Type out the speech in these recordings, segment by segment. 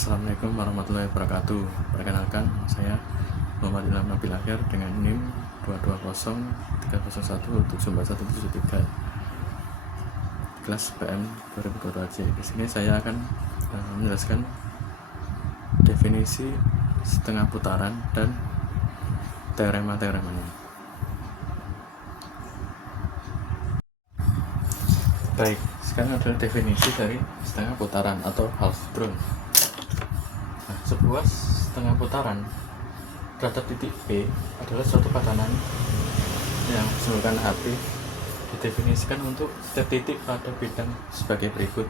Assalamualaikum warahmatullahi wabarakatuh. Perkenalkan, saya Muhammad Ilham Nabil Akhir dengan NIM 22030174173 kelas PM 2022 Di sini saya akan menjelaskan definisi setengah putaran dan teorema-teoremanya. Baik, sekarang adalah definisi dari setengah putaran atau half drone. Sebuah setengah putaran terhadap titik P adalah suatu padanan yang menggunakan HP didefinisikan untuk setiap titik pada bidang sebagai berikut.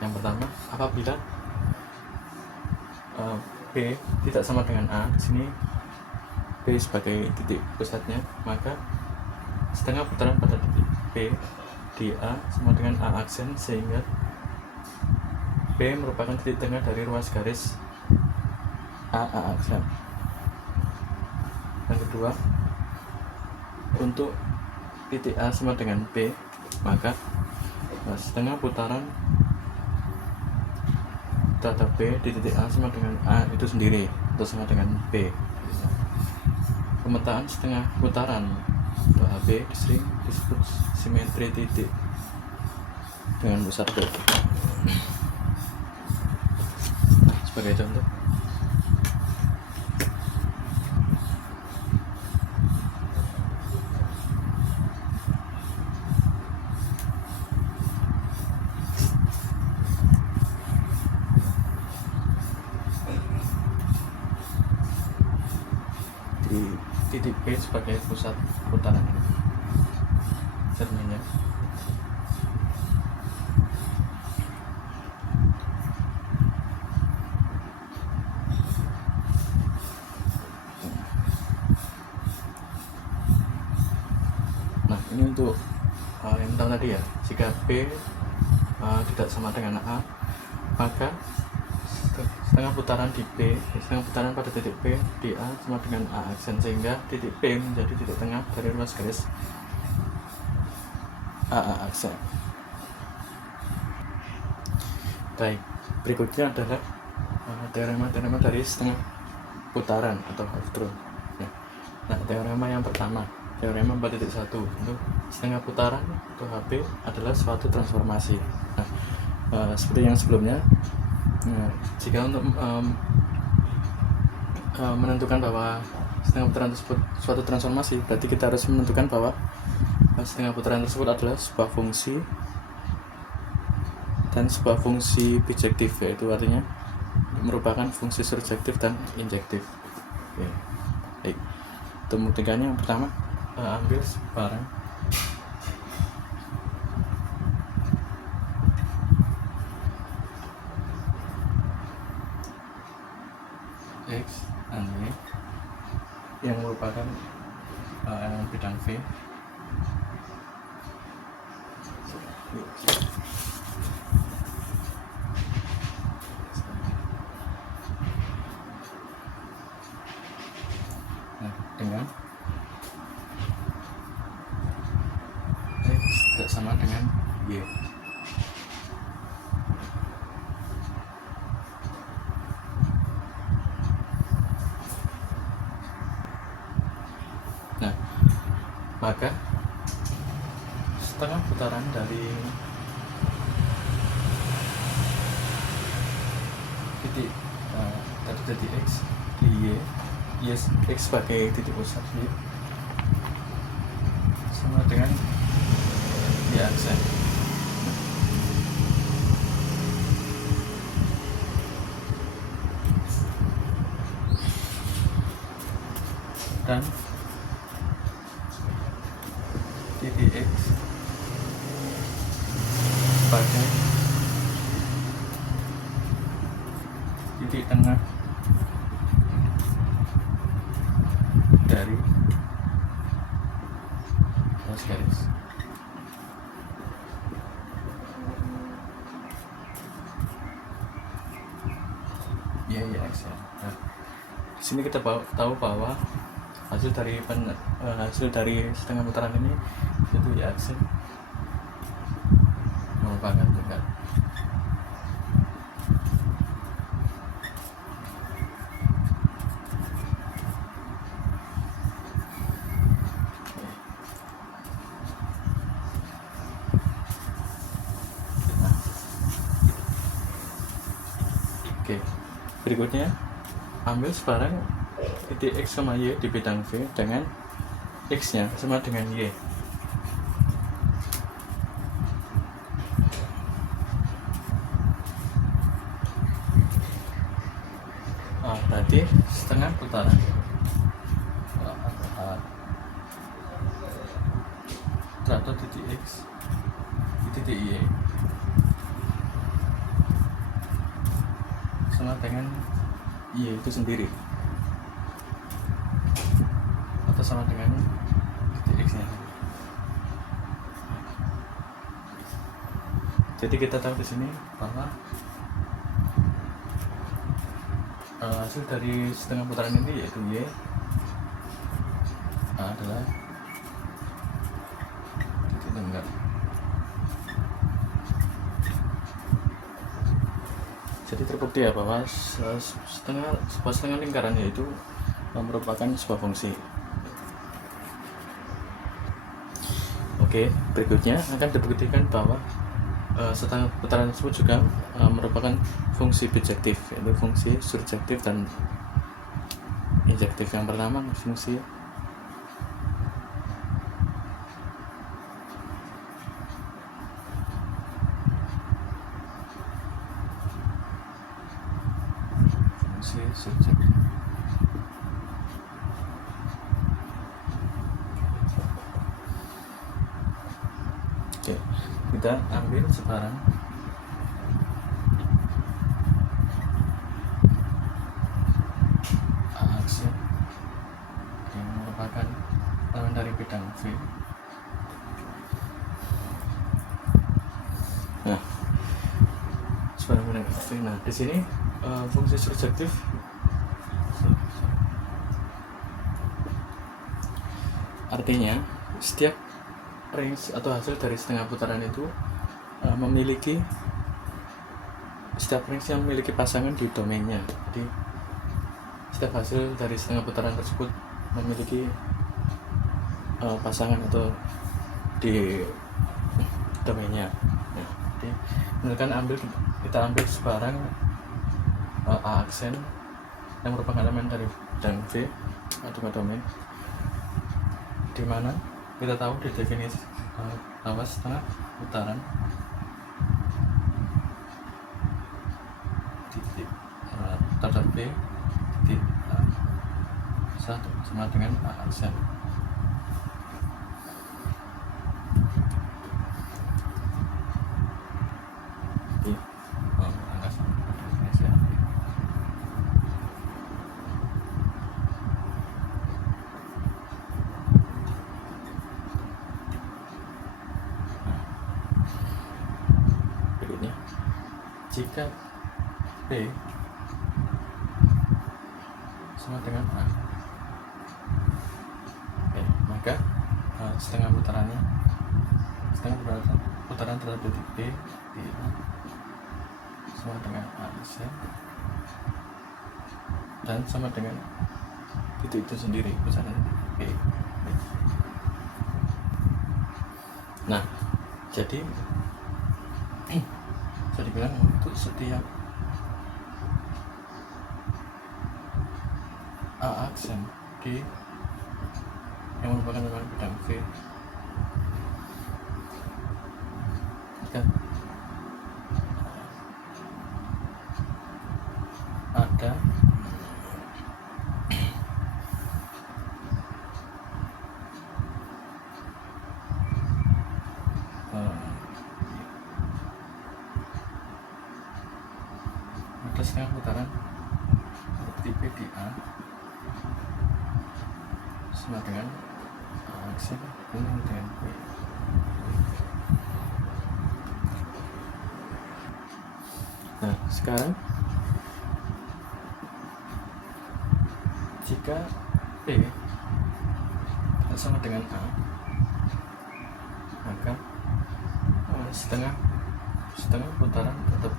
Yang pertama, apabila B tidak sama dengan A, di sini B sebagai titik pusatnya, maka setengah putaran pada titik P di A sama dengan A aksen, sehingga B merupakan titik tengah dari ruas garis A aksen. Yang kedua, untuk titik A sama dengan B, maka setengah putaran terhadap B di titik A sama dengan A itu sendiri atau sama dengan B. Pemetaan setengah putaran atau HB disebut simetri titik dengan pusat B. Sebagai contoh, di titik P sebagai pusat putaran cerminnya. Nah, ini untuk yang tahu tadi ya, jika B tidak sama dengan A, maka setengah putaran di B, setengah putaran pada titik P di A sama dengan A aksen, sehingga titik P menjadi titik tengah dari ruas garis A aksen. Baik, berikutnya adalah teorema-teorema dari setengah putaran atau half drone. Nah, teorema yang pertama, teorema 4.1, untuk setengah putaran atau HB adalah suatu transformasi. Nah, seperti yang sebelumnya, jika untuk menentukan bahwa setengah putaran tersebut suatu transformasi, berarti kita harus menentukan bahwa setengah putaran tersebut adalah sebuah fungsi dan sebuah fungsi bijektif, yaitu artinya merupakan fungsi surjektif dan injektif. Oke. Baik, untuk membuktikannya, yang pertama, ambil barang X dan Y yang merupakan elemen bidang V. Nah, dengan X tidak sama dengan Y. Nah, maka setengah putaran dari titik titik X di Y, X sebagai titik pusat Y, sama dengan Y aksen. Dan titik X sebagai titik tengah dari ruas garis Y aksen. Nah, di sini kita tahu bahwa hasil dari setengah putaran ini itu Y aksen merupakan juga Berikutnya, ambil sebarang titik X sama Y di bidang V dengan X nya sama dengan Y. Berarti setengah putaran terhadap titik X di titik Y sama dengan Y itu sendiri atau sama dengan titik X nya. Jadi kita tahu di sini bahwa hasil dari setengah putaran ini yaitu Y adalah titik tengah. Jadi terbukti ya bahwa setengah lingkaran yaitu merupakan sebuah fungsi. Oke, berikutnya akan dibuktikan bahwa setengah putaran tersebut juga merupakan fungsi bijektif, yaitu fungsi surjektif dan injektif. Yang pertama fungsi surjektif. Oke, kita ambil sekarang aksi yang merupakan elemen dari bidang V. Nah, sebarang bidang V. Nah, di sini fungsi surjektif artinya setiap range atau hasil dari setengah putaran itu memiliki setiap range yang memiliki pasangan di domainnya. Jadi setiap hasil dari setengah putaran tersebut memiliki pasangan atau di domainnya. Ya, jadi misalkan kita ambil sebarang A aksen yang merupakan elemen dari bidang V atau domain, di mana kita tahu di definisi bahwa setengah putaran titik terhadap B titik A1 sama dengan A aksen. Jika B sama dengan A, maka setengah putaran terhadap titik B di A sama dengan A dan sama dengan titik itu sendiri, misalnya B. Nah, jadi bisa dibilang untuk setiap A aksen D yang merupakan elemen bidang V, jika ada setengah putaran titik B di A sama dengan A aksen dengan B. Nah, sekarang jika B sama dengan A, maka setengah putaran tetap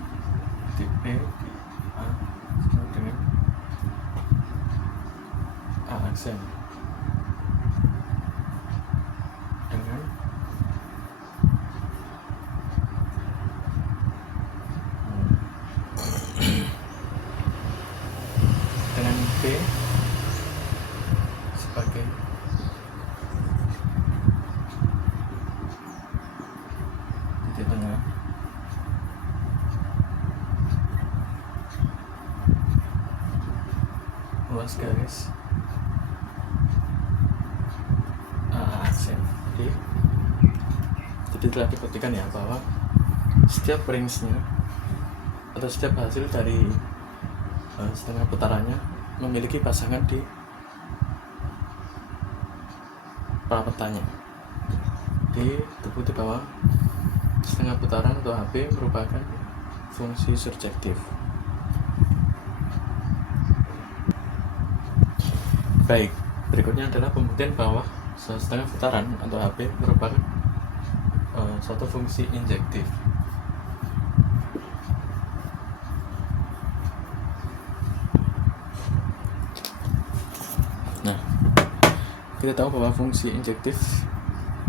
titik B di A sama dengan A aksen dengan B sebagai titik tengah, luas garis aksen. Jadi telah dibuktikan ya bahwa setiap range-nya atau setiap hasil dari setengah putarannya memiliki pasangan di prapetanya. Terbukti bahwa setengah putaran atau HB merupakan fungsi surjektif. Baik, berikutnya adalah pembuktian bahwa setengah putaran atau HB merupakan suatu fungsi injektif. Nah, kita tahu bahwa fungsi injektif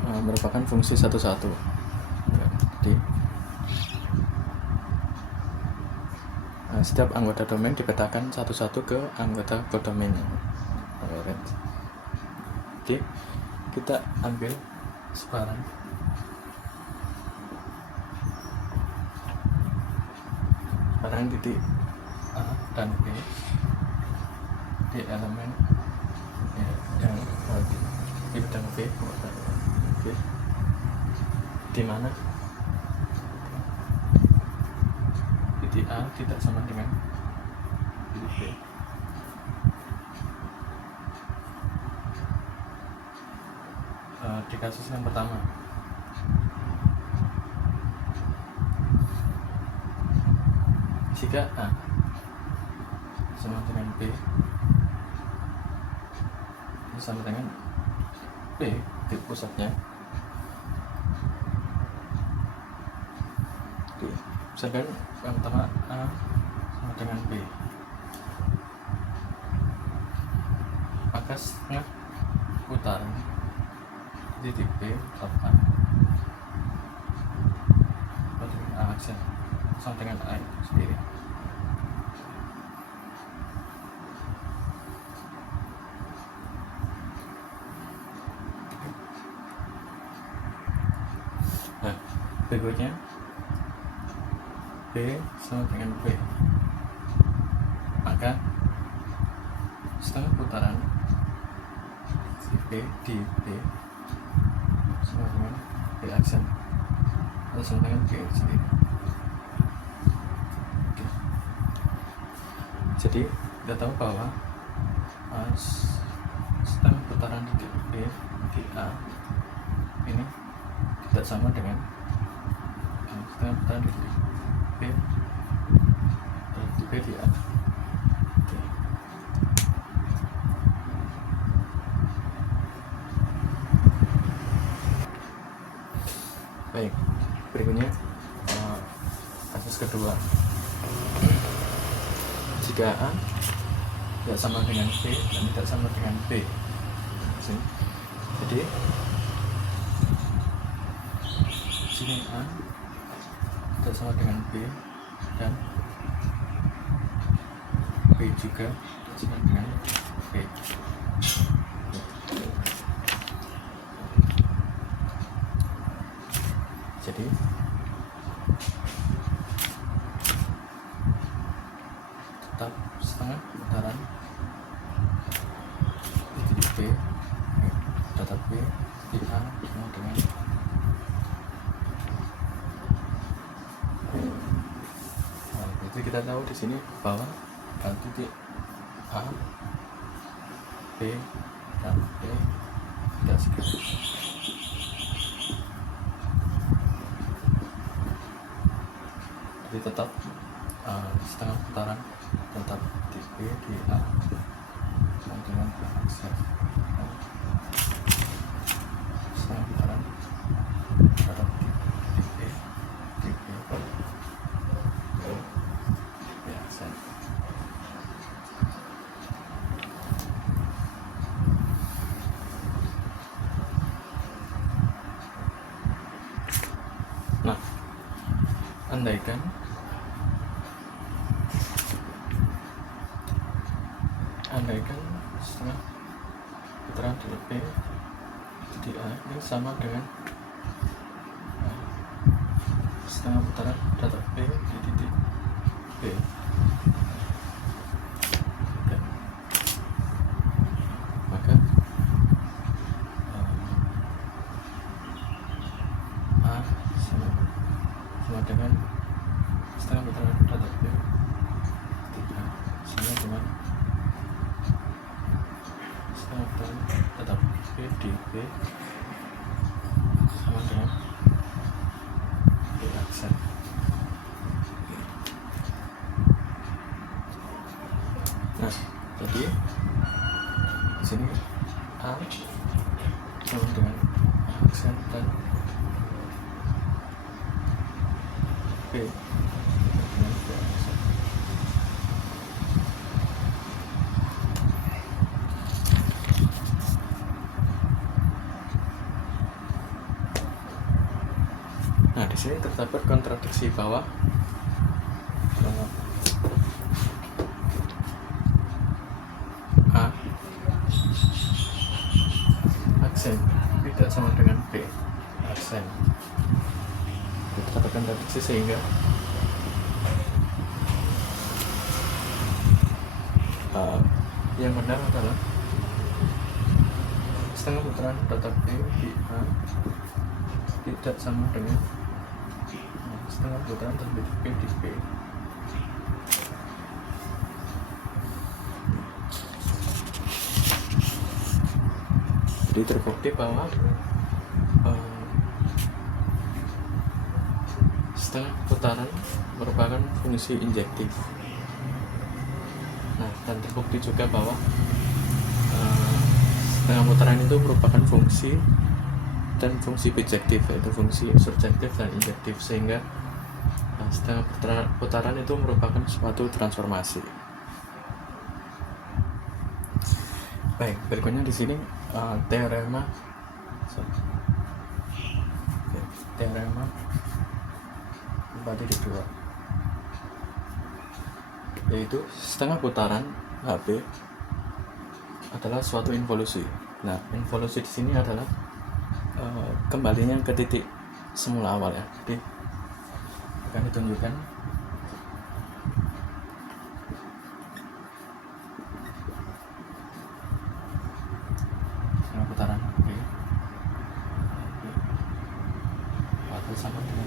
merupakan fungsi satu-satu. Jadi setiap anggota domain dipetakan satu-satu ke anggota kodomainnya. Jadi kita ambil sekarang titik A dan B di elemen yang di bidang B, di mana titik A tidak sama dengan titik B. Di kasus yang pertama, jika A sama dengan B sama dengan B di pusatnya, misalkan yang pertama A sama dengan B, maka setengah putaran titik B tetap A atau dengan A aksen sama dengan A itu sendiri. Nah, berikutnya B sama dengan B, maka setengah putaran si B di B sama dengan B aksen atau sama dengan B sendiri. Oke. Jadi kita tahu bahwa setengah putaran titik B di A ini tidak sama dengan setengah putaran titik B di A. Oke. Baik, berikutnya kasus kedua. Jika A tidak sama dengan B dan tidak sama dengan B, jadi sini A tidak sama dengan B dan B juga tidak sama dengan B. Jadi tetap setengah putaran di titik B, tetap B di A sama dengan jadi kita tahu di sini bahwa titik A, B dan B tidak segitu. Jadi tetap setengah putaran tetap di B di A sama dengan A aksen. Setengah putaran tetap di B di B aksen. Nah, andaikan andaikan setengah putaran titik B titik A ini sama dengan setengah putaran datar B di titik B. Oke. Maka A sama dengan setengah putaran datar B titik A sama dengan setengah putaran datar B di B sama dengan B aksen. Nah, jadi di sini A sama dengan A aksen dan B dengan B aksen. Nah, di sini terdapat kontradiksi bahwa A aksen tidak sama dengan B aksen. Terdapat kontradiksi sehingga yang benar adalah setengah putaran datar B di A tidak sama dengan setengah putaran datar B di B. Jadi terbukti bahwa setengah putaran merupakan fungsi injektif. Nah, dan terbukti juga bahwa setengah putaran itu merupakan fungsi dan fungsi bijektif, yaitu fungsi surjektif dan injektif, sehingga setengah putaran itu merupakan suatu transformasi. Baik, berikutnya di sini teorema bagi kedua, yaitu setengah putaran HB adalah suatu involusi. Nah, involusi di sini adalah kembalinya ke titik semula awal ya. Jadi akan ditunjukkan setengah putaran HB atau sama dengan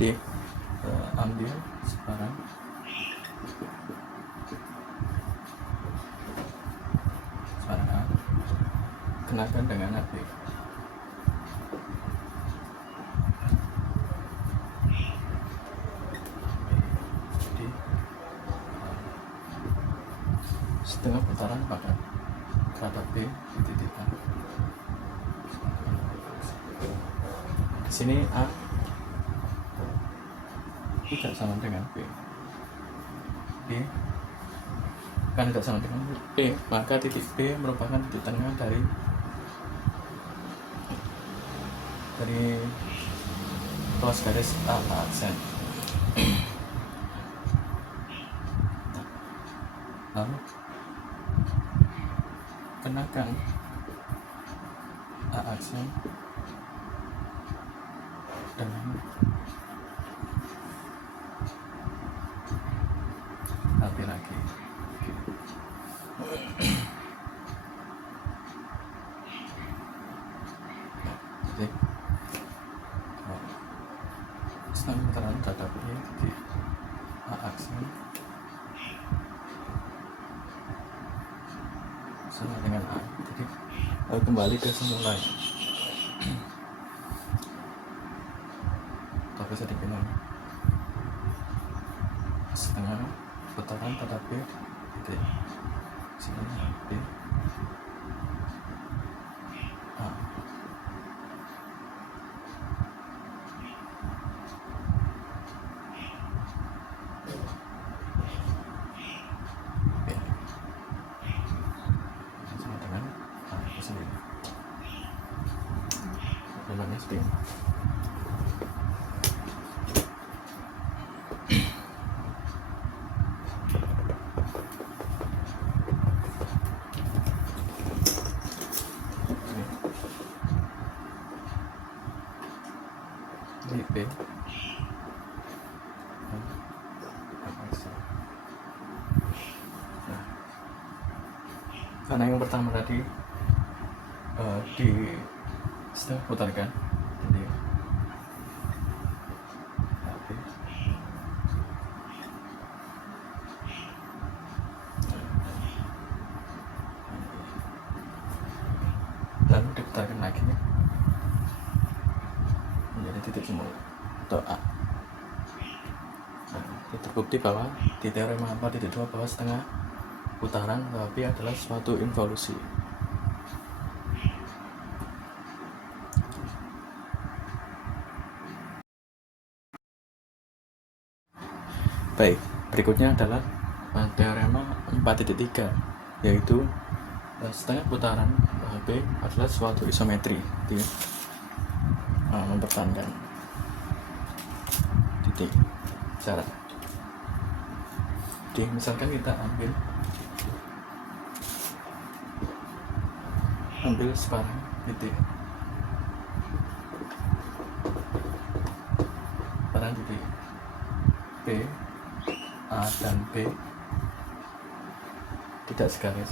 D. Ambil sekarang A, kenakan dengan AB. Jadi setengah putaran pada datar B di titik A. Di sini A tidak sama dengan B. Kan tidak sama dengan B, maka titik B merupakan titik tengah dari ruas garis A aksen. Lalu kenakan A aksen dengan AB lagi. Jadi setengah putaran datar B di A aksen sama dengan A. Jadi kembali ke semula. Tak bisa dibilang setengah putaran datar B di sini B A. namanya sting. Ini B. Nah, karena yang pertama tadi di setengah putarkan, jadi B. Lalu diputarkan lagi nih menjadi titik semula atau A. Nah, terbukti bahwa di teorema 4.2 bahwa setengah putaran tapi adalah suatu involusi. Baik, berikutnya adalah teorema 4.3, yaitu setengah putaran B adalah suatu isometri, gitu ya. Mempertahankan titik cara. Oke, misalkan kita ambil sekarang titik sekarang titik B, A dan B tidak segaris.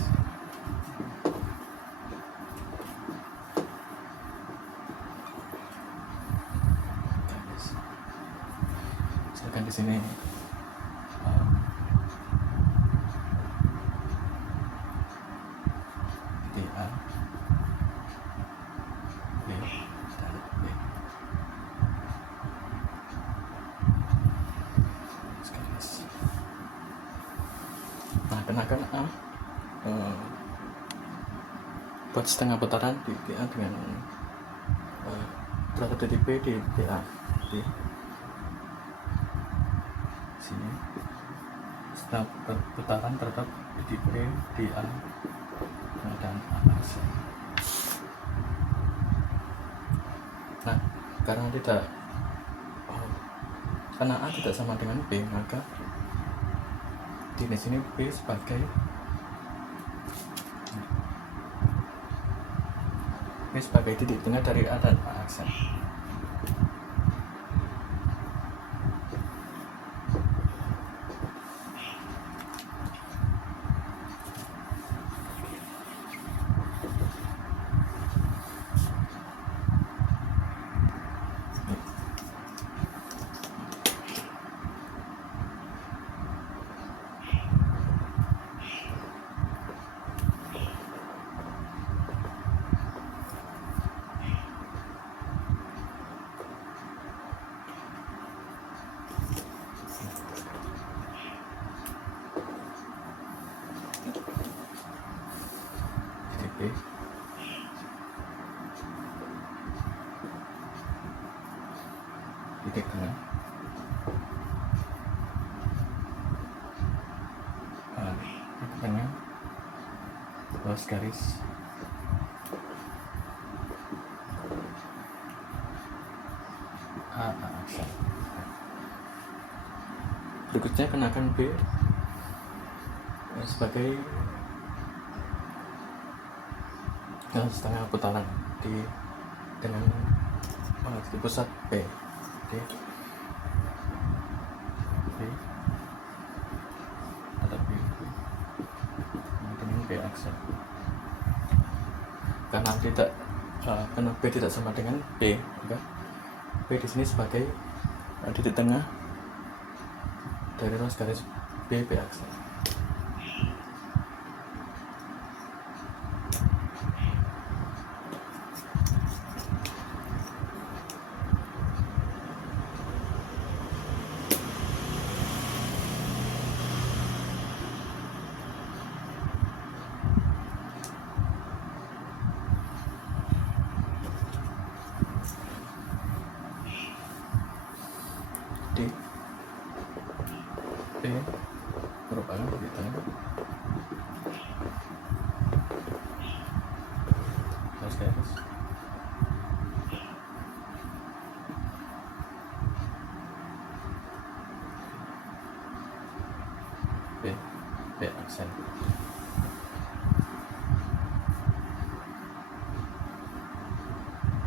Misalkan di sini titik A, B, dan B segaris. Nah, kenakan A buat setengah putaran di titik A dengan berada titik B di titik A di sini. Setengah putaran terhadap titik B di A dan A. Nah, karena A tidak sama dengan B, maka di sini B sebagai titik tengah dari A dan A aksen. B, titik tengah balas garis A aksen. Berikutnya kenakan B sebagai setengah putaran dengan di pusat B. Oke. B atau B dengan B aksen. Karena B tidak sama dengan B, maka B di sini sebagai titik tengah dari ruas garis B aksen. D, B merupakan titik tengah garis aksen.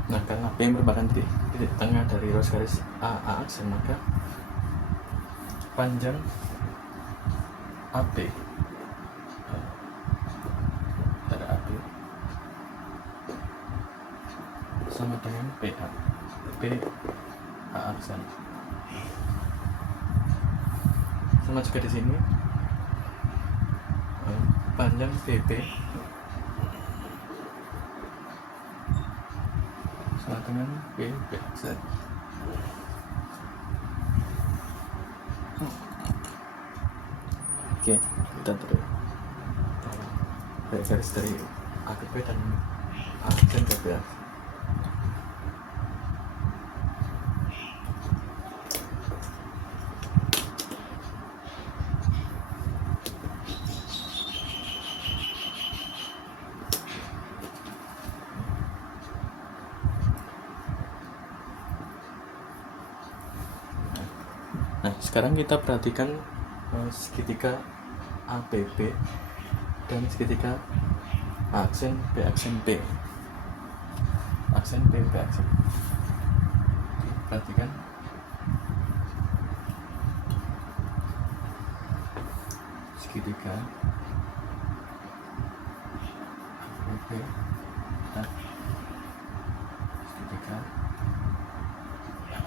Nah, karena B merupakan titik tengah dari ruas garis A aksen, maka panjang AB dari AB sama dengan BA aksen. Sama juga di sini panjang BB sama dengan BB aksen. Oke, kita terus garis dari A ke B dan aksen ke B. Nah, sekarang kita perhatikan segitiga ABB dan segitiga aksen B aksen B. Aksen B aksen. Perhatikan. Segitiga ABB dan segitiga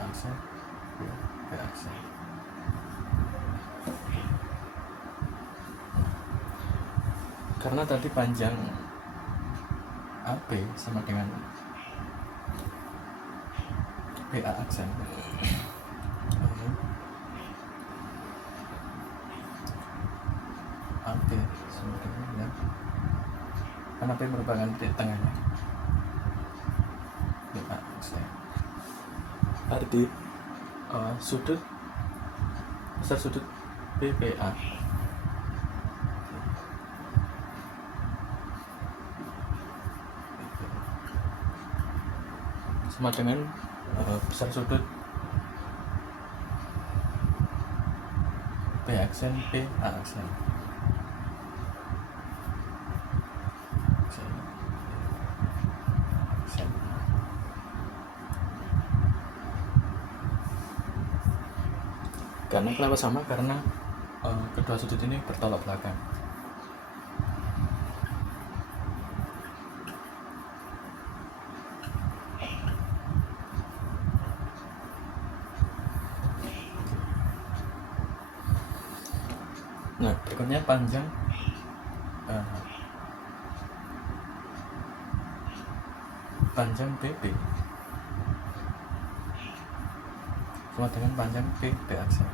aksen B aksen. Karena tadi panjang AB sama dengan BA aksen, AB sama dengan karena B merupakan titik tengahnya BA aksen. Arti sudut besar sudut BBA sama dengan besar sudut B aksen B A aksen. Karena kenapa sama? Karena kedua sudut ini bertolak belakang. Nah, berikutnya panjang BB sama dengan panjang B aksen.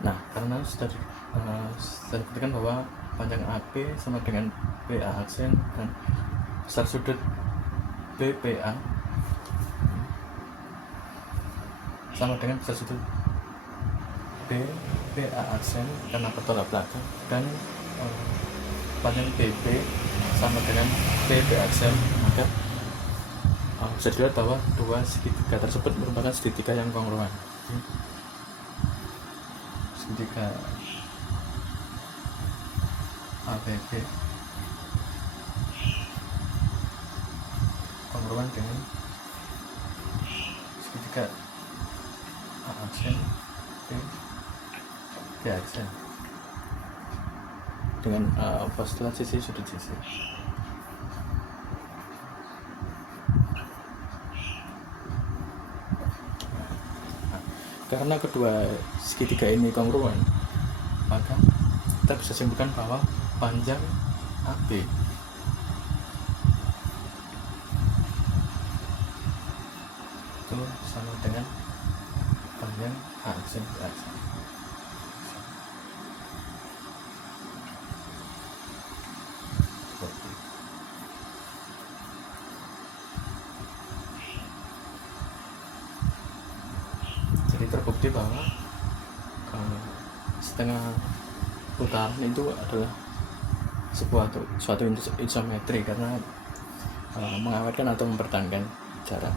Nah, karena sudah dibuktikan bahwa panjang AB sama dengan BA aksen dan besar sudut BBA sama dengan besar sudut BA aksen karena bertolak belakang, dan panjang BB sama dengan BB aksen, maka bisa dilihat bahwa dua segitiga tersebut merupakan segitiga yang kongruen. Segitiga ABB kongruen dengan segitiga A aksen B aksen dengan postulat sisi sudut sisi. Karena kedua segitiga ini kongruen, maka kita bisa simpulkan bahwa panjang AB itu sama dengan panjang A aksen B aksen. Jadi terbukti bahwa setengah putaran itu adalah suatu isometri karena mengawetkan atau mempertahankan jarak.